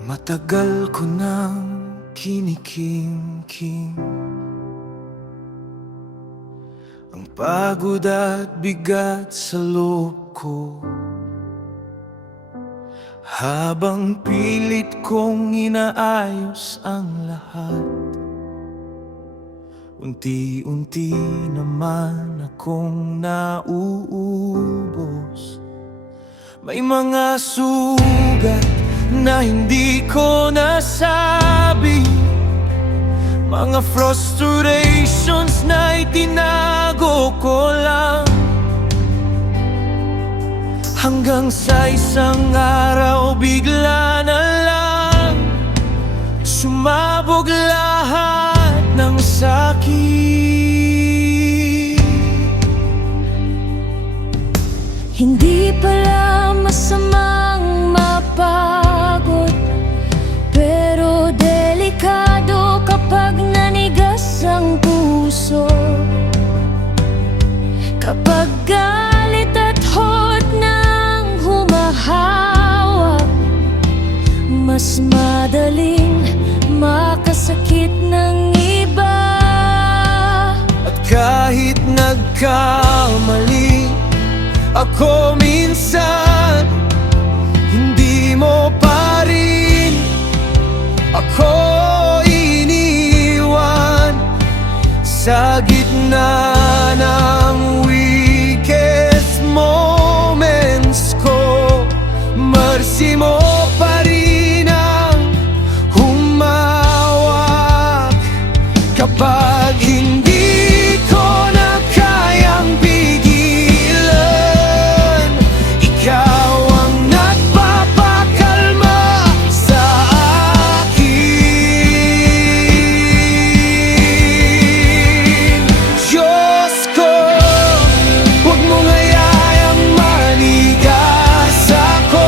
Matagal ko nang kinikimkim ang pagod at bigat sa loob ko, habang pilit kong inaayos ang lahat. Unti-unti naman akong nauubos. May mga sugat na hindi ko nasabi, mga frustrations na itinago ko lang, hanggang sa isang araw bigla na lang sumabog lahat ng sakit. Hindi pala masamang mapagod, pero delikado kapag nanigas ang puso. Kapag galit at hot nang humahawak, mas madaling makasakit ng iba. At kahit nagkamali ako minsan, hindi mo pa rin ako iniwan. Sa gitna ng weakest moments ko, mercy mo pa rin ang humawak. Kapag hindi ko na kayang pigilan, ikaw ang nagpapakalma sa akin. Diyos ko, huwag mong hayaan manigas ako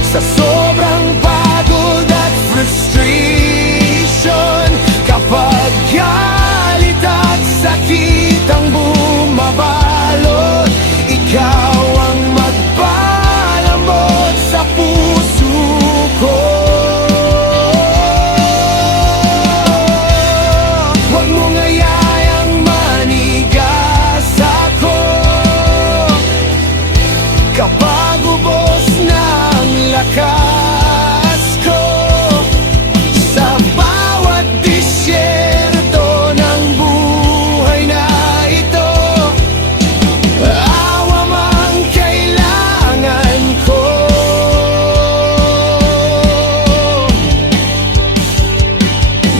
sa sobrang pagod at frustration. Kapag galit at sakit ang bumabalot, ikaw ang magpalamot sa puso ko. Huwag mong hayaan manigas ako kapag ubos na ang lakas ko. Sa bawat disyerto ng buhay na ito, awa mang kailangan ko.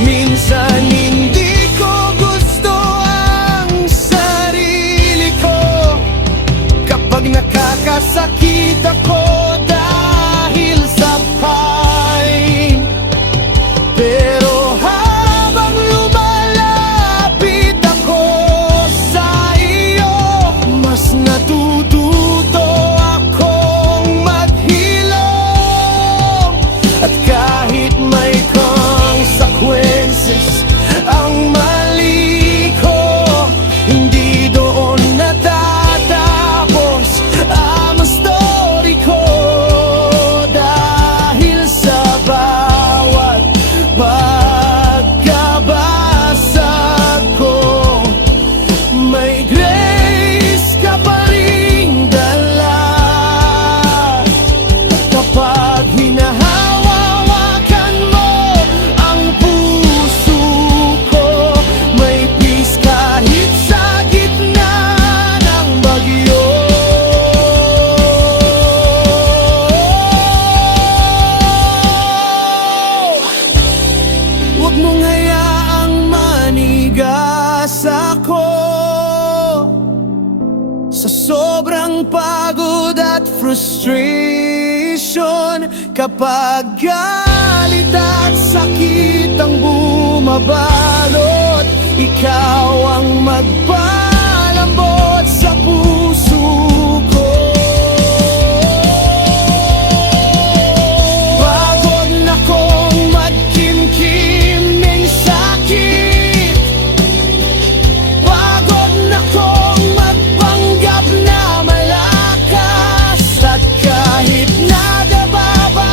Minsan hindi ko gusto ang sarili ko, kapag nakakasakit ako dahil sa pain. Pero habang lumalapit ako sa iyo, mas natututo akong maghilom. At kahit may consequences ang mali ko, hindi doon natatapos ang story ko. Dahil sa bawat pagkabasag ko, may grace ka pa ring dala. Kapag hinahawakan mo ang puso ko, may peace kahit sa gitna ng bagyo. Huwag mong hayaang manigas ako sa sobrang pagod at frustration. Kapag galit at sakit ang bumabalot, ikaw ang magpalambot sa puso ko. Pagod na kong magkimkiming sakit, pagod na kong magpanggap na malakas, at kahit nagababa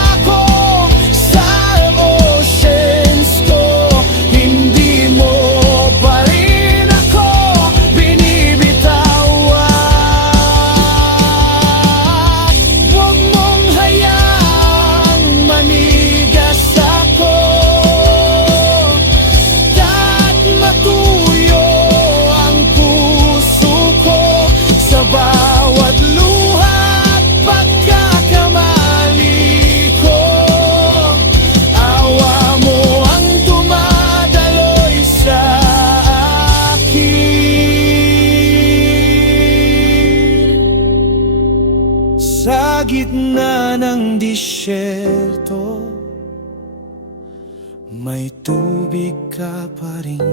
disyerto, may tubig ka pa rin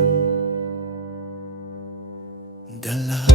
dala.